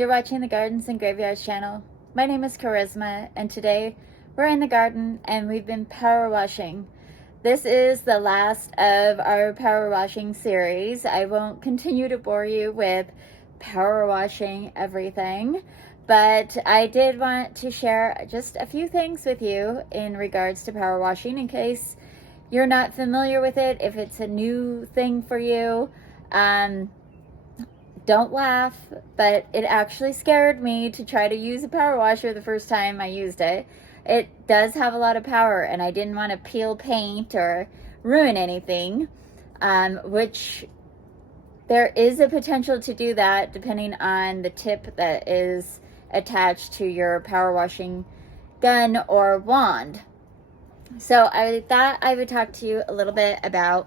You're watching the Gardens and Graveyards channel. My name is Charisma, and today we're in the garden and we've been power washing. This is the last of our power washing series. I won't continue to bore you with power washing everything, but I did want to share just a few things with you in regards to power washing in case you're not familiar with it, if it's a new thing for you. Don't laugh, but it actually scared me to try to use a power washer the first time I used it. It does have a lot of power, and I didn't want to peel paint or ruin anything, which there is a potential to do that depending on the tip that is attached to your power washing gun or wand. So I thought I would talk to you a little bit about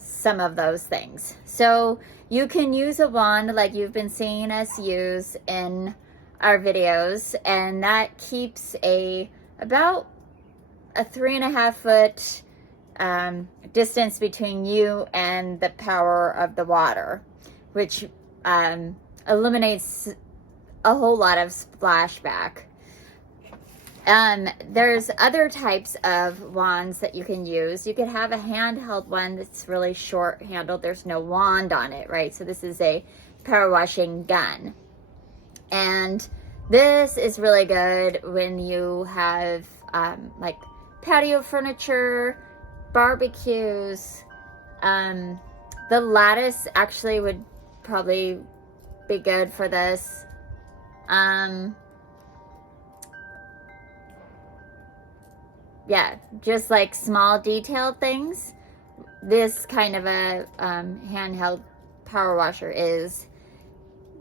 some of those things. So you can use a wand like you've been seeing us use in our videos, and that keeps about a 3.5 foot distance between you and the power of the water, which eliminates a whole lot of splashback. There's other types of wands that you can use. You could have a handheld one that's really short handled. There's no wand on it, right? So this is a power washing gun. And this is really good when you have like patio furniture, barbecues. The lattice actually would probably be good for this. Yeah, just like small detailed things. This kind of a handheld power washer is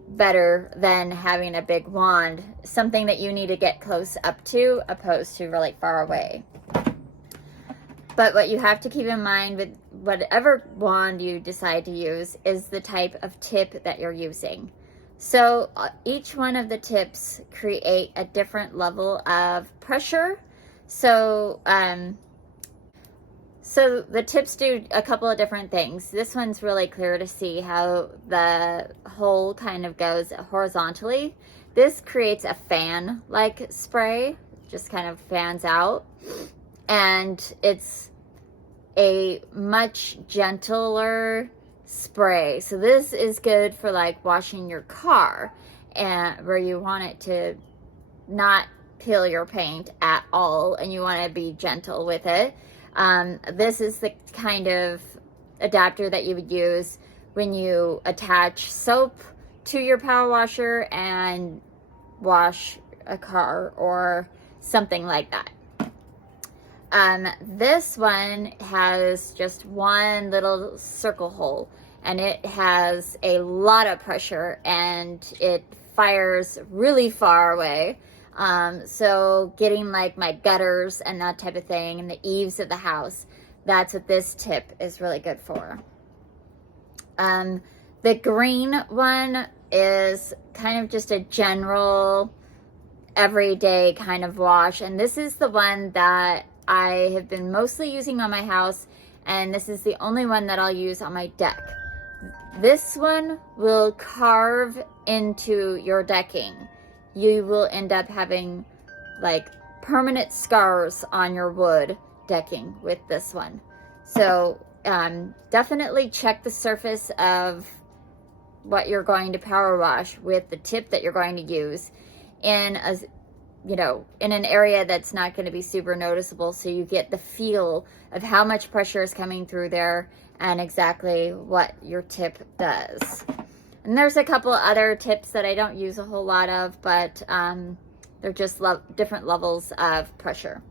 better than having a big wand, something that you need to get close up to opposed to really far away. But what you have to keep in mind with whatever wand you decide to use is the type of tip that you're using. So each one of the tips create a different level of pressure. So the tips do a couple of different things. This one's really clear to see how the hole kind of goes horizontally. This creates a fan-like spray, just kind of fans out. And it's a much gentler spray. So this is good for like washing your car, and where you want it to not peel your paint at all and you want to be gentle with it. This is the kind of adapter that you would use when you attach soap to your power washer and wash a car or something like that. This one has just one little circle hole, and it has a lot of pressure and it fires really far away. So getting like my gutters and that type of thing and the eaves of the house, that's what this tip is really good for. The green one is kind of just a general everyday kind of wash, and this is the one that I have been mostly using on my house, and this is the only one that I'll use on my deck. This one will carve into your decking. You will end up having like permanent scars on your wood decking with this one. So definitely check the surface of what you're going to power wash with the tip that you're going to use in an area that's not going to be super noticeable, so you get the feel of how much pressure is coming through there and exactly what your tip does. And there's a couple other tips that I don't use a whole lot of, but they're just different levels of pressure.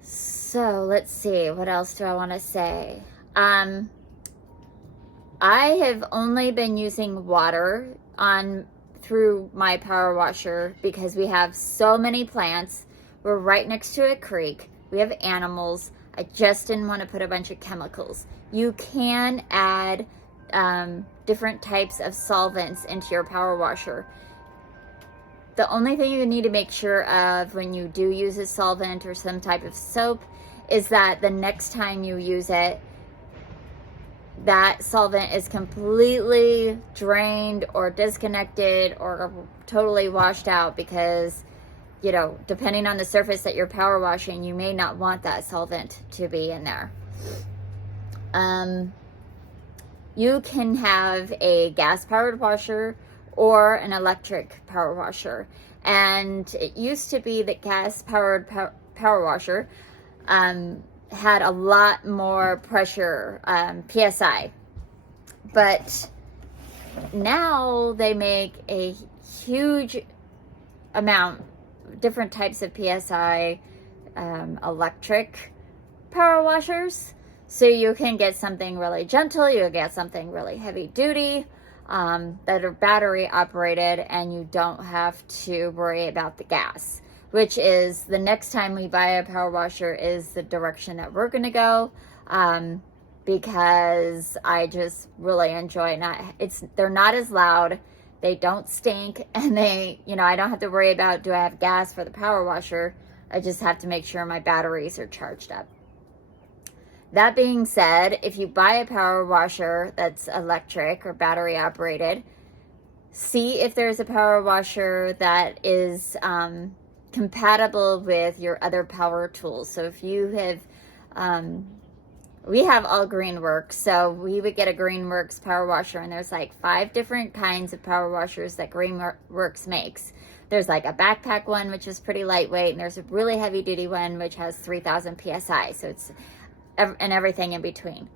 So let's see, what else do I want to say? I have only been using water through my power washer because we have so many plants. We're right next to a creek. We have animals. I just didn't want to put a bunch of chemicals. You can add different types of solvents into your power washer. The only thing you need to make sure of when you do use a solvent or some type of soap is that the next time you use it, that solvent is completely drained or disconnected or totally washed out, because, you know, depending on the surface that you're power washing, you may not want that solvent to be in there. You can have a gas powered washer or an electric power washer. And it used to be that gas powered power washer had a lot more pressure, PSI. But now they make a huge amount, different types of PSI electric power washers. So you can get something really gentle, you'll get something really heavy duty, that are battery operated, and you don't have to worry about the gas, which is the next time we buy a power washer is the direction that we're going to go, because I just really enjoy they're not as loud, they don't stink, and they, you know, I don't have to worry about, do I have gas for the power washer? I just have to make sure my batteries are charged up. That being said, if you buy a power washer that's electric or battery operated, see if there's a power washer that is compatible with your other power tools. So if you have, we have all Greenworks, so we would get a Greenworks power washer, and there's like 5 different kinds of power washers that Greenworks makes. There's like a backpack one, which is pretty lightweight, and there's a really heavy duty one, which has 3,000 PSI. So it's, and everything in between.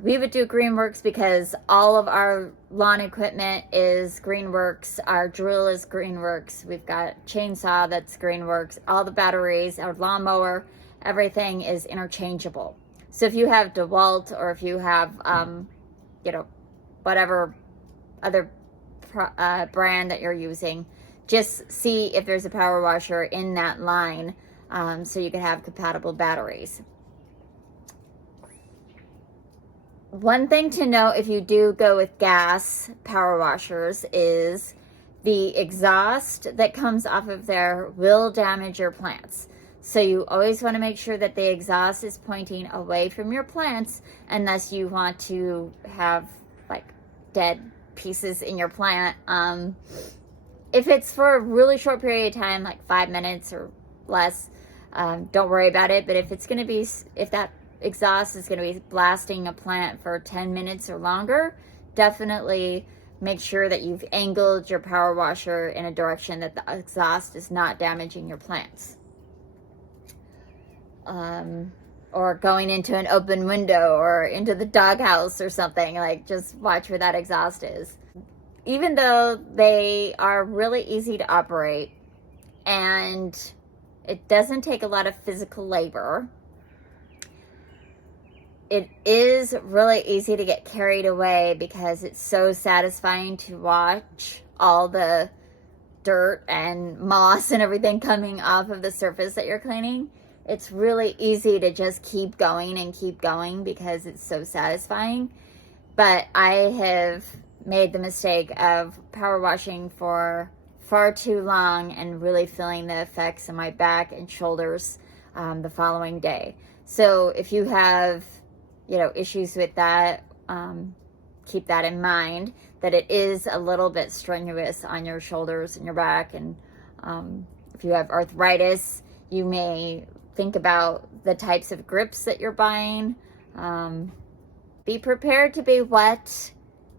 We would do Greenworks because all of our lawn equipment is Greenworks. Our drill is Greenworks. We've got chainsaw that's Greenworks. All the batteries, our lawnmower, everything is interchangeable. So if you have DeWalt, or if you have, you know, whatever other brand that you're using, just see if there's a power washer in that line, so you can have compatible batteries. One thing to know if you do go with gas power washers is the exhaust that comes off of there will damage your plants. So you always want to make sure that the exhaust is pointing away from your plants, unless you want to have like dead pieces in your plant. If it's for a really short period of time, like 5 minutes or less, don't worry about it. But if it's going to be, if that exhaust is going to be blasting a plant for 10 minutes or longer, definitely make sure that you've angled your power washer in a direction that the exhaust is not damaging your plants. Or going into an open window or into the doghouse or something, like just watch where that exhaust is. Even though they are really easy to operate and it doesn't take a lot of physical labor, it is really easy to get carried away because it's so satisfying to watch all the dirt and moss and everything coming off of the surface that you're cleaning. It's really easy to just keep going and keep going because it's so satisfying. But I have made the mistake of power washing for far too long and really feeling the effects on my back and shoulders the following day. So if you have, you know, issues with that, keep that in mind, that it is a little bit strenuous on your shoulders and your back. And if you have arthritis, you may think about the types of grips that you're buying. Be prepared to be wet,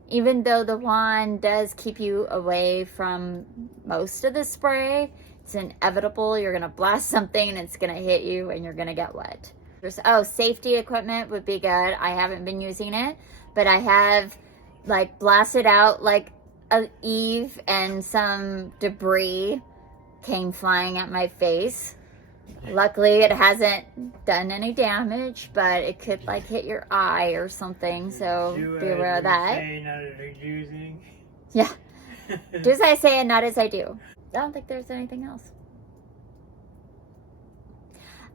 even though the wand does keep you away from most of the spray. It's inevitable. You're gonna blast something and it's gonna hit you and you're gonna get wet. Safety equipment would be good. I haven't been using it, but I have like blasted out like an eave, and some debris came flying at my face. Luckily, it hasn't done any damage, but it could like hit your eye or something. So be aware of that. Yeah. Do as I say and not as I do. I don't think there's anything else.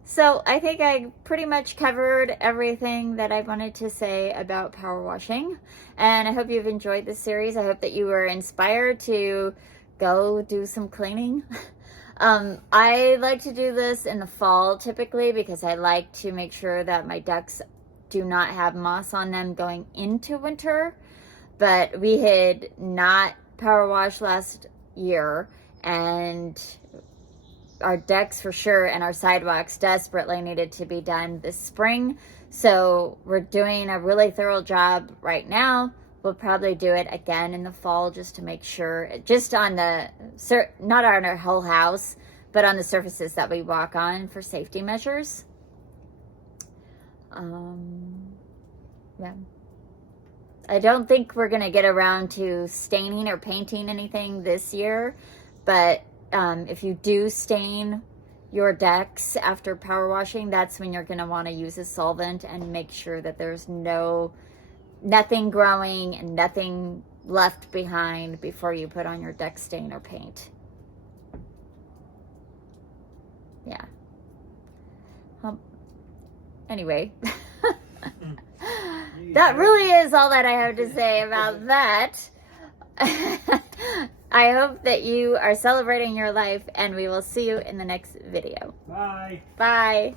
So I think I pretty much covered everything that I wanted to say about power washing. And I hope you've enjoyed this series. I hope that you were inspired to go do some cleaning. I like to do this in the fall typically because I like to make sure that my ducks do not have moss on them going into winter. But we had not power washed last year, and our decks for sure and our sidewalks desperately needed to be done this spring. So we're doing a really thorough job right now. We'll probably do it again in the fall just to make sure, just on the, not on our whole house, but on the surfaces that we walk on for safety measures. Yeah. I don't think we're going to get around to staining or painting anything this year, but if you do stain your decks after power washing, that's when you're going to want to use a solvent and make sure that there's nothing growing and nothing left behind before you put on your deck stain or paint. Yeah. Anyway, that really is all that I have to say about that. I hope that you are celebrating your life, and we will see you in the next video. Bye. Bye.